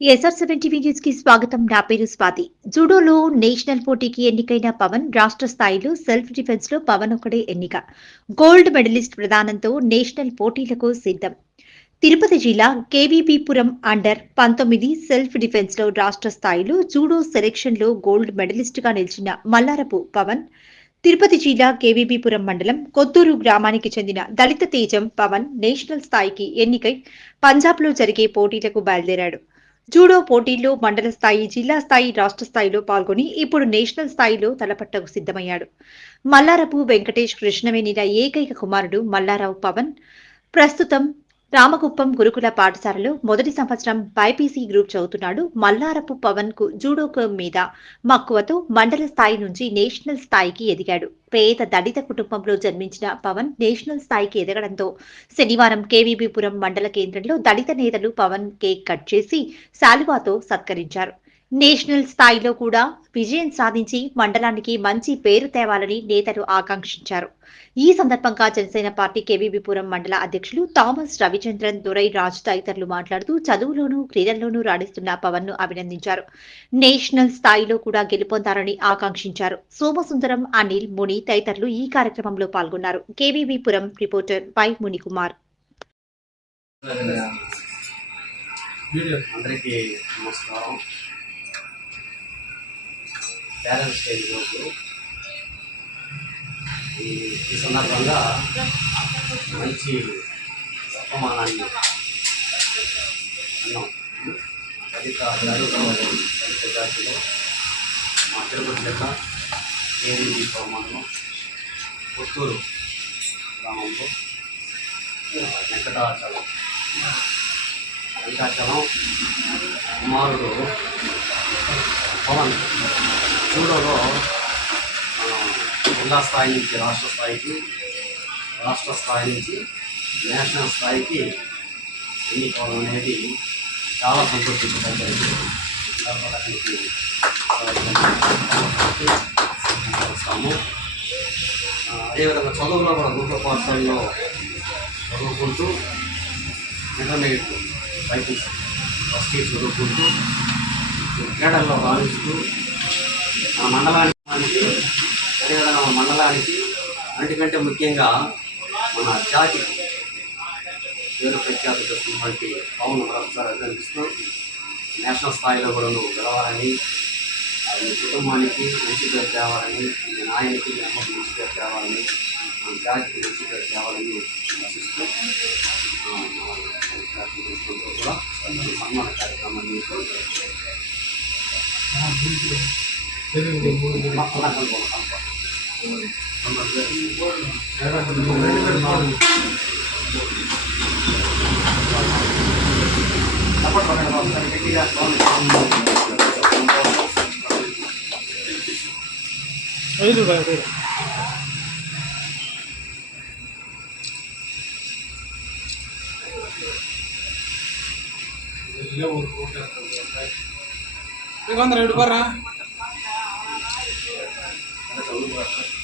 SR seven TV న్యూస్కి స్వాగతం. నా పేరు స్వాతి. జూడోలో నేషనల్ పోటీకి ఎన్నికైన పవన్ రాష్ట్ర స్థాయిలో సెల్ఫ్ డిఫెన్స్లో పవన్ ఒకడే ఎన్నిక. గోల్డ్ మెడలిస్ట్ ప్రదానంతో నేషనల్ పోటీలకు సిద్ధం. తిరుపతి జిల్లా కేవీపీపురం అండర్ పంతొమ్మిది సెల్ఫ్ డిఫెన్స్లో రాష్ట్ర స్థాయిలో జూడో సెలెక్షన్లో గోల్డ్ మెడలిస్ట్గా నిలిచిన మల్లారపు పవన్ తిరుపతి జిల్లా కేవీబీపురం మండలం కొత్తూరు గ్రామానికి చెందిన దళిత తేజం పవన్ నేషనల్ స్థాయికి ఎన్నికై పంజాబ్లో జరిగే పోటీలకు బయలుదేరాడు. జూడో పోటీల్లో మండల స్థాయి జిల్లా స్థాయి రాష్ట్ర స్థాయిలో పాల్గొని ఇప్పుడు నేషనల్ స్థాయిలో తలపట్టకు సిద్ధమయ్యాడు. మల్లారపు వెంకటేష్ కృష్ణవేణిల ఏకైక కుమారుడు మల్లారావు పవన్. ప్రస్తుతం రామకుప్పం గురుకుల పాఠశాలలో మొదటి సంవత్సరం బైపీసీ గ్రూప్ చదువుతున్నాడు మల్లారపు పవన్కు జూడో మీద మక్కువతో మండల స్థాయి నుంచి నేషనల్ స్థాయికి ఎదిగాడు. పేద దళిత కుటుంబంలో జన్మించిన పవన్ నేషనల్ స్థాయికి ఎదగడంతో శనివారం కేవీబీపురం మండల కేంద్రంలో దళిత నేతలు పవన్ కేక్ కట్ చేసి శాలువాతో సత్కరించారు. నేషనల్ స్థాయిలో కూడా విజయం సాధించి మండలానికి మంచి పేరు తేవాలని నేతలు ఆకాంక్షించారు. ఈ సందర్భంగా జనసేన పార్టీ కేవీబీపురం మండల అధ్యక్షులు థామస్ రవిచంద్రన్ దొరై రాజ్ తదితరులు మాట్లాడుతూ చదువులోనూ క్రీడల్లోనూ రాణిస్తున్న పవన్ను అభినందించారు. నేషనల్ స్థాయిలో కూడా గెలుపొందారని ఆకాంక్షించారు. సోమసుందరం అనిల్ ముని తదితరులు ఈ కార్యక్రమంలో పాల్గొన్నారు. KVBPuram reporter P Munikumar. అందరికీ నమస్కారం. పేరెంట్స్ స్టేజ్ ఈరోజు ఈ ఈ సందర్భంగా మంచి అపమానాన్ని అన్నాం. అధిక జాతిలో దళిత జాతిలో మా తిరుపతి జిల్లా కేవీజీ మండలం పుత్తూరు గ్రామంలో వెంకటాచలం వెంకటాచలం కుమారుడు పవన్. జూడోలో జిల్లా స్థాయి నుంచి రాష్ట్ర స్థాయికి రాష్ట్ర స్థాయి నుంచి నేషనల్ స్థాయికి ఎన్నికవడం అనేది చాలా సంతోషించదగ్గది. తర్వాత అతనికి వస్తాము అదేవిధంగా చదువులో కూడా గురుకుల పాఠశాలలో చదువుకుంటూ ఇంటర్మీడియట్ బైపీసీ ఫస్ట్ ఇయర్ చదువుకుంటూ క్రీడల్లో రాణిస్తూ మన మండలానికి అదేవిధంగా మన మండలానికి అన్నిటికంటే ముఖ్యంగా మన జాతి పేరు ప్రఖ్యాతి చేస్తున్నటువంటి పవన్ ప్రొఫెసర్ అభినందిస్తూ నేషనల్ స్థాయిలో కూడా నువ్వు గెలవాలని మీ కుటుంబానికి మంచి పేరు తేవాలని మీ నాయనికి మీ అమ్మకి మంచి పేరు తేవాలని మన జాతికి మంచి పేరు తేవాలని ఆశిస్తూ కూడా మన కార్యక్రమాన్ని తీసుకుంటూ కూడా ఈ సన్మాన కార్యక్రమాన్ని మీకు ఐదు Ada selalu.